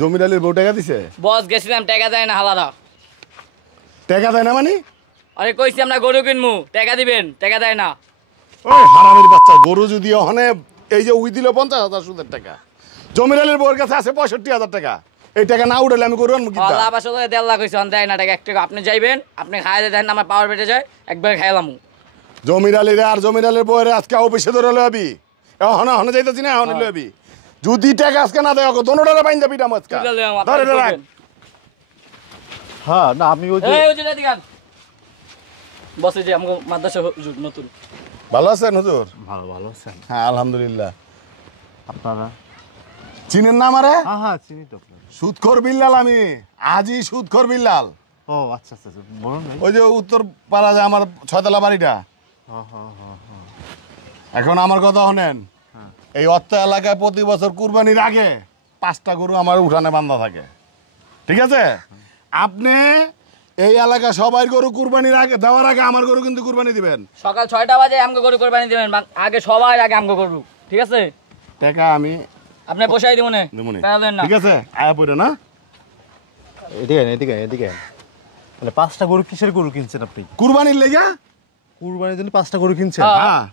জমির আলীর বউ টাকা দিছে? বস গেছিলাম, টাকা দেয় না হালারা। টাকা দেয় না মানে? আরে কইছি আমরা গরু কিনবো, টাকা দিবেন, টাকা দেয় না। ওই হারামির বাচ্চা, গরু যদি ওখানে এই যে উই দিল 50,000 সুদের টাকা, জমির আলীর বউর কাছে আছে 65,000 টাকা, এই টাকা না উঠালে আমি গরু আনবো কি? লাভ আসলে 1.5 লাখ হয়েছে, দেয় না টাকা 1 টাকা। আপনি যাইবেন, আপনি খাইয়ে দেন, আমার পাওয়ার বেটে যায়, একবার খাইলাম। জমির আলীর আর জমির আলীর বউয়ের আজকে অফিসে ধরে লবি, এখন যাইতেছি না, এখন লবি। যদি টাকা আজকে না দেয় দোনোটারে বাইন যাবি দাম আজকে ধরে রাখ। হ্যাঁ না আমি ওই যে বসে যে আমগো মাদ্রাসা হুজুর নতুন। ভালো আছেন হুজুর? ভালো আছেন? হ্যাঁ আলহামদুলিল্লাহ। আপনারা চিনেন না আমারে? হ্যাঁ চিনি তো। সুদখোর বিল্লাল, আমি আজই সুদখোর বিল্লাল। ও আচ্ছা আচ্ছা বলুন ভাই। ওই যে উত্তর পাড়া যে আমার 6 তলা বাড়িটা, এখন আমার কথা শোনেন। এই অর্থ এলাকায় প্রতি বছর কুরবানির আগে 5টা গরু আমার উঠানে বাঁধা থাকে, ঠিক আছে? আপনি এই এলাকা সবাই গরু কুরবানির আগে দেওয়ার আগে আমার গরু কিন্তু কুরবানি দিবেন। সকাল 6টা বাজে আমগো গরু কুরবানি দিবেন, আগে সবাই আগে আমগো গরু, ঠিক আছে? টাকা আমি আপনি বসাই দিব না, ঠিক আছে? আয়া পড়ে না, এদিকে মানে 5টা গরু কিসের গরু কিনছেন আপনি? কুরবানির লেগা। কুরবানির জন্য 5টা গরু কিনছেন? হ্যাঁ।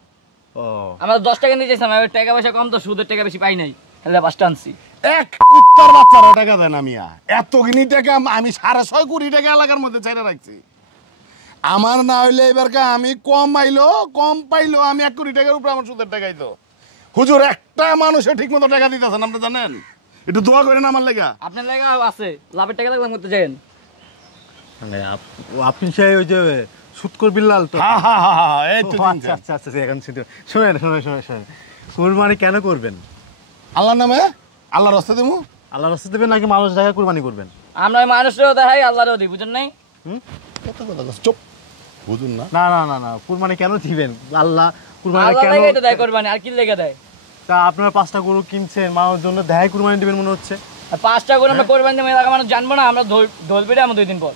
ও আমরা 10 টাকা নিয়ে যাইছিলাম, টাকা পয়সা কম তো, সুদের টাকা বেশি পাই নাই, তাহলে 5টা আনছি। এক কুত্তার বাচ্চারা টাকা দেন আমি এতগুনি টাকা আমি 6.5 কোটি টাকা এলাকার মধ্যে ছেড়ে রাখছি। আমার না হইলে এবার আমি কম পাইলো আমি 1 কোটি টাকার উপরে আমার সুদের টাকাই তো। হুজুর একটা মানুষে ঠিক মতো টাকা দিতেছেন, আপনি জানেন? একটু দোয়া করেন আমার লেগা। আপনার লেগা আছে লাভের টাকা লাগলাম করতে যাবেন মানে আপনি সেই ওই যে সুদখোর বিল্লাল তো? হ্যাঁ এই তো। আচ্ছা এখন শুনেন কুরবানি কেন করবেন? আল্লাহর নামে, আল্লাহর রাস্তা দেবো। আল্লাহর রাস্তা দেবেন নাকি মানুষ দেখা কুরবানি করবেন? আমরা মানুষেরও দেখাই, আল্লাহরও দিই, বুঝেন নাই? কত কথা চুপ, বুঝুন না। না কুরবানি কেন দিবেন? আল্লাহ কুরবানি কেন দেয় কুরবানি, আর কি লেগে দেয়? তা আপনারা 5টা গরু কিনছেন, মানুষের জন্য দেখাই কুরবানি দিবেন মনে হচ্ছে। আর 5টা গরু আমরা কুরবানি দেব, এলাকা মানুষ জানবো না, আমরা ঢোল পিটে আমরা 2 দিন পর।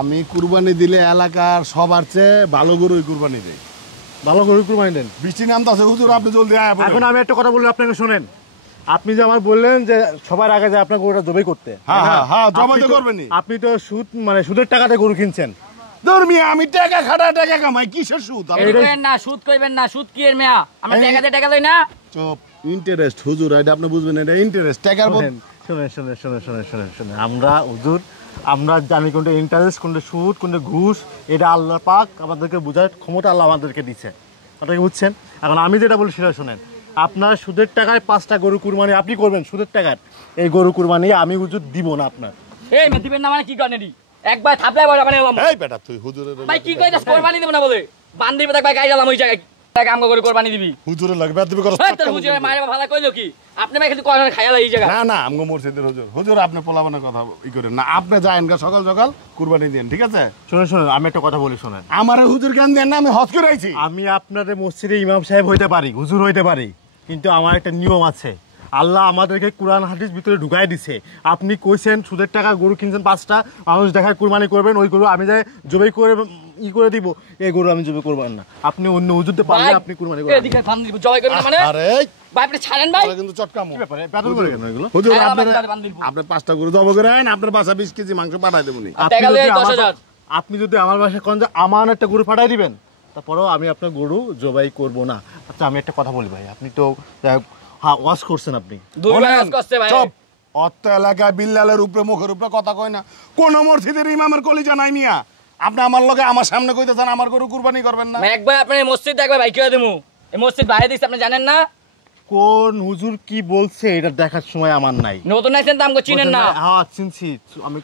আমি কুরবানি দিলে এলাকার সবার চেয়ে ভালো গরুই কুরবানি দেই। ভালো গরু কুরবানি দেন? বৃষ্টি নামতাছে হুজুর, আপনি জলদি আয়া পড়েন। এখন আমি একটা কথা বলি আপনাকে, শুনেন। আপনি যে আমার বললেন যে সবার আগে যে আপনার গরুটা জবাই করতে, হ্যাঁ জবাই তো করবেনই। আপনি তো সুদের টাকাতে গরু কিনছেন। ধর্মী আমি টাকা খাটা টাকা কামাই, কিসের সুদ? সুদ কইবেন না, সুদ কি এর মেয়া? আমরা টাকা লই না। চুপ, ইন্টারেস্ট হুজুর, এটা আপনি বুঝবেন, এটা ইন্টারেস্ট টাকার বল। শুনেন আমরা হুজুর, আমরা জানি কোনটা ইন্টারেস্ট, কোনটা সুদ, কোনটা ঘুষ, এটা আল্লাহ পাক আমাদেরকে বোঝার ক্ষমতা আল্লাহ আমাদেরকে দিচ্ছে, আপনাকে বুঝছেন? এখন আমি যেটা বলি সেটা শুনেন। আপনার সুদের টাকায় 5টা গরু কুরবানি আপনি করবেন, সুদের টাকার এই গরু কুরবানি আমি হুজুর দিব না আপনার। এই মে দিবেন না মানে কি করেন? একবার থাপলাই বড় মানে এই বেটা তুই হুজুরের ভাই কি কইতাছ? কুরবানি দিব না বলে বান্দি বেটা ভাই গাই গেলাম ওই জায়গায়, টাকা আমগো করে কুরবানি দিবি। হুজুরের লাগবে দিবি করছ? এই তোর হুজুরে মাইরে ভালো কইলো কি? আপনি ভাই খালি কোন খায়ালা এই জায়গা? না আমগো মুর্শিদের হুজুর। হুজুর আপনি পোলাবানের কথা ই করেন না, আপনি যায়েন গা সকাল কুরবানি দেন, ঠিক আছে? শুনেন আমি একটা কথা বলি, শুনেন। আমার হুজুর জ্ঞান দেন না, আমি হজ করে আইছি। আমি আপনাদের মসজিদে ইমাম সাহেব হইতে পারি, হুজুর হইতে পারি, কিন্তু আমার একটা নিয়ম আছে। আল্লাহ আমাদেরকে কোরআন হাদিস ভিতরে ঢুকাই দিছে। আপনি কইছেন সুদের টাকা গরু কিনছেন 5টা, মানুষ দেখায় কুরবানি করবেন, ওই গরু আমি যাই জবাই করে করে দিব, এই গরু আমি জবাই করবেন না। আপনি অন্য হুজুরতে পারলে আপনি কুরবানি করবেন। এদিকে ফান দিব জবাই করবেন মানে? আরে ভাই আপনি ছাড়েন ভাই, কিন্তু চটকামো কি ব্যাপারে বেতন করে কেন এগুলো? হুজুর আপনি 5টা গরু জবাই করে আইন, আপনার বাসা 20 কেজি মাংস পাঠাই দেবনি। আপনি যদি আমার বাসায় কোন যে আমার একটা গরু পাঠাই দিবেন, তারপরেও আমি আপনার গরু জবাই করব না। আচ্ছা আমি একটা কথা বলি ভাই, আপনি তো ওয়াশ করছেন, আপনি অত এলাকায় বিল্লালের উপরে মুখের উপরে কথা কয় না, কোন মসজিদের ইমামের কলিজা নাই মিয়া? আপনি আমার লগে আমার সামনে কইতেছেন আমার গরু কুরবানি করবেন না? একবার আপনি মসজিদ একবার ভাই কিয়া দেমু, এই মসজিদ বাইরে দিছে আপনি জানেন না? কোন হুজুর কি বলছে এটা দেখার সময় আমার নাই। নতুন আইছেন তো আমগো চিনেন না? হ্যাঁ চিনছি। আমি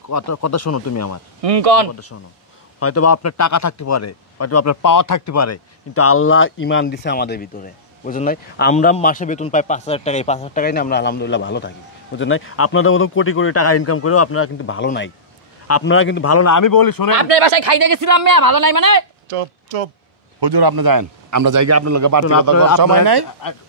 কথা শোনো তুমি আমার, কোন কথা শোনো। হয়তো বা আপনার টাকা থাকতে পারে, হয়তো আপনার পাওয়ার থাকতে পারে, কিন্তু আল্লাহ ঈমান দিছে আমাদের ভিতরে, বুঝলেন নাই? আমরা মাসে বেতন পাই 5,000 টাকা, এই 5,000 টাকায় নিয়ে আমরা আলহামদুলিল্লাহ ভালো থাকি, বুঝলেন নাই? আপনাদের মতো কোটি কোটি টাকা ইনকাম করেও আপনারা কিন্তু ভালো নাই, আপনারা কিন্তু ভালো না। আমি বলি শোনেন, আপনার বাসায় খাইতে গেছিলাম মেয়া, ভালো নাই মানে? চুপ হুজুর আপনি যান, আমরা যাই, আপনার লগে বাড়তি কথা করার সময় নাই।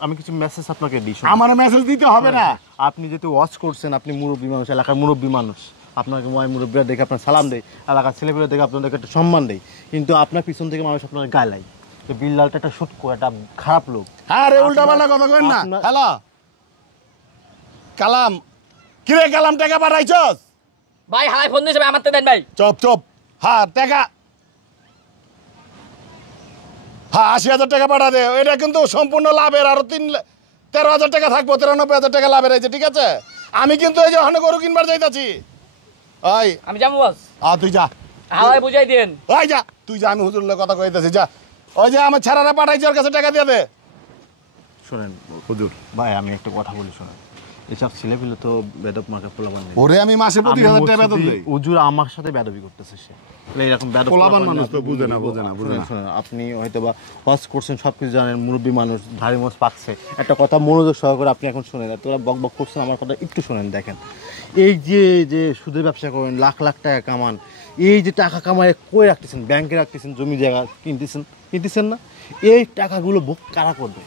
আমি কিছু মেসেজ আপনাকে দিই। আমার মেসেজ দিতে হবে না। আপনি যেহেতু ওয়াচ করছেন, আপনি মুরব্বী মানুষ, এলাকার মুরব্বী মানুষ, আপনাকে মুরব্বীরা দেখে আপনার সালাম দেয়, এলাকার ছেলেপেলে দেখে আপনাদেরকে একটা সম্মান দেয়, কিন্তু আপনার পিছন থেকে মানুষ আপনার গালায়। তো বিল্লালটা একটা সুটকো, একটা খারাপ লোক। আরে উল্টা পাল্টা কথা কইেন না। হ্যালো কালাম, কিরে গেলাম টাকা পাঠাইছস? ভাই হালাই ফোন দিয়েছে ভাই, আমার তো দেন ভাই। Chop chop. হ্যাঁ টাকা, হ্যাঁ ৮০,০০০ টাকা পাঠা দে। এটা কিন্তু সম্পূর্ণ লাভের, আরো 13,০০০ টাকা থাকবো, 93,০০০ টাকা লাভের হয়েছে, ঠিক আছে? আমি কিন্তু এই যে ওখানে গরু কিনবার যাইতাছি। ওই আমি যাবো বস, তুই যা, হালাই বুঝাই দেন। ওই যা তুই যা, আমি হুজুরের কথা কইতাছি, যা। ওই যে আমার ছেড়ারা পাঠাইছি, ওর কাছে টাকা দিয়ে দে। শোনেন হুজুর ভাই, আমি একটা কথা বলি, শোনেন, এসব ছেলেপিলে তো বেদব মার্কা পোলাপান নেই। ওরে আমি মাসে 20,000 টাকা বেতন দেই। হুজুর আমার সাথে বেদবি করতেছে সে, এরকম বেদব পোলাপান পোলাপান মানুষ তো আপনি বুঝে না, বলবো। বুঝে না, বুঝে না। শোনেন, আপনি হয়তো বা হজ করছেন, সব কিছু জানেন, মুরব্বী মানুষ, ধারি মোজ পাচ্ছে। একটা কথা মনোযোগ সহকারে আপনি এখন শোনেন, তোরা বক বক করছেন, আমার কথা একটু শোনেন। দেখেন, এই যে সুদের ব্যবসা করেন, লাখ লাখ টাকা কামান, এই যে টাকা কামায় কই রাখতেছেন, ব্যাংকে রাখতেছেন, জমি জায়গা কিনতেছেন না, এই টাকাগুলো ভোগ কারা করবে?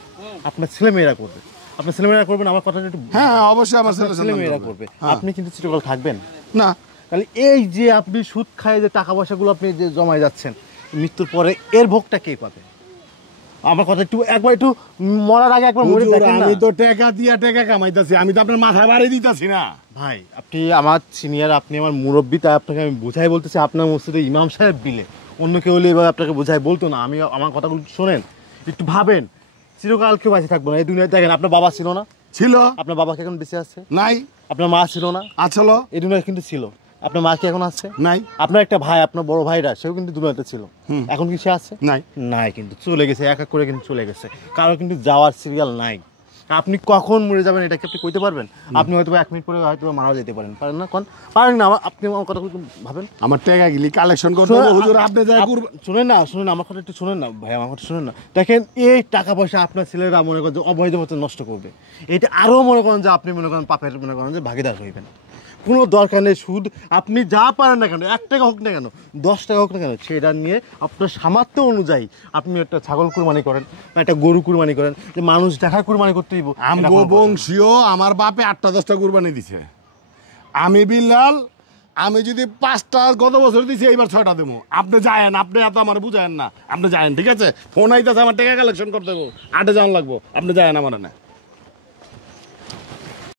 আপনার ছেলেমেয়েরা করবে। আপনার ছেলেমেয়েরা করবেন, আমার কথাটা একটু। হ্যাঁ অবশ্যই আমার ছেলেমেয়েরা করবে। আপনি কিন্তু চিরকাল থাকবেন না। তাহলে এই যে আপনি সুদ খায় যে টাকা পয়সাগুলো আপনি যে জমায় যাচ্ছেন, মৃত্যুর পরে এর ভোগটা কে পাবে? আমার কথা একটু মরার আগে একবার মরে দেখেন না। আমি তো টাকা দিয়া টাকা কামাইতাছি, আমি তো আপনার মাথায় বাড়ি দিতাছি না ভাই। আপনি আমার সিনিয়র, আপনি আমার মুরব্বী, তাই আপনাকে আমি বুঝাই বলতেছি। আপনার মসজিদে ইমাম সাহেব বিলে, অন্য কেউ হলে এবার আপনাকে বুঝাই বলতো না। আমি আমার কথাগুলো শোনেন, একটু ভাবেন। চিরকাল কেউ বাঁচে থাকবো না এই দুনিয়ায়। দেখেন, আপনার বাবা ছিল না? ছিল। আপনার বাবাকে এখন বেঁচে আছে? নাই। আপনার মা ছিল না? আসলো। এই দুনিয়ায় কিন্তু ছিল। আপনার মা কি এখন আছে? নাই। আপনার একটা ভাই, আপনার বড় ভাইরা, সেও কিন্তু দুনিয়াতে ছিল। এখন কি সে আছে? নাই। নাই, কিন্তু চলে গেছে, এক এক করে কিন্তু চলে গেছে। কারো কিন্তু যাওয়ার সিরিয়াল নাই। আপনি কখন মরে যাবেন এটা কি আপনি কইতে পারবেন? আপনি হয়তো 1 মিনিট পরে হয়তো মারা যেতে পারেন, পারেন না? পারেন না। আপনি আমার কথা ভাবেন। আমার টাকা গিলি কালেকশন করতে হবে হুজুর, আপনি যা করবেন। শুনেন না, আমার কথা একটু শুনেন না ভাই, আমার কথা শুনেন না। দেখেন, এই টাকা পয়সা আপনার ছেলেরা মনে করেন যে অবৈধভাবে নষ্ট করবে। এটা আরও মনে করেন যে আপনি মনে করেন পাপের মনে করেন যে ভাগিদার হইবেন। কোনো দরকার নেই। সুদ আপনি যা পারেন না কেন, 1 টাকা হোক না কেন, 10 টাকা হোক না কেন, সেটা নিয়ে আপনার সামর্থ্য অনুযায়ী আপনি একটা ছাগল কুরবানি করেন বা একটা গরু কুরবানি করেন, যে মানুষ দেখা কুরবানি করতে দিব। আমগো বংশীয় আমার বাপে 8টা-10টা কুরবানি দিছে। আমি বিল্লাল, আমি যদি 5টা গত বছর দিছি, এইবার 6টা দেবো। আপনি যায়েন, আপনি এত আমার বুঝায়েন না। আপনি যায়েন, ঠিক আছে? ফোন আইতাছে, আমার টাকা কালেকশন করতে দেবো, 8-এ যাওয়ান লাগবো। আপনি যায়েন আমার না।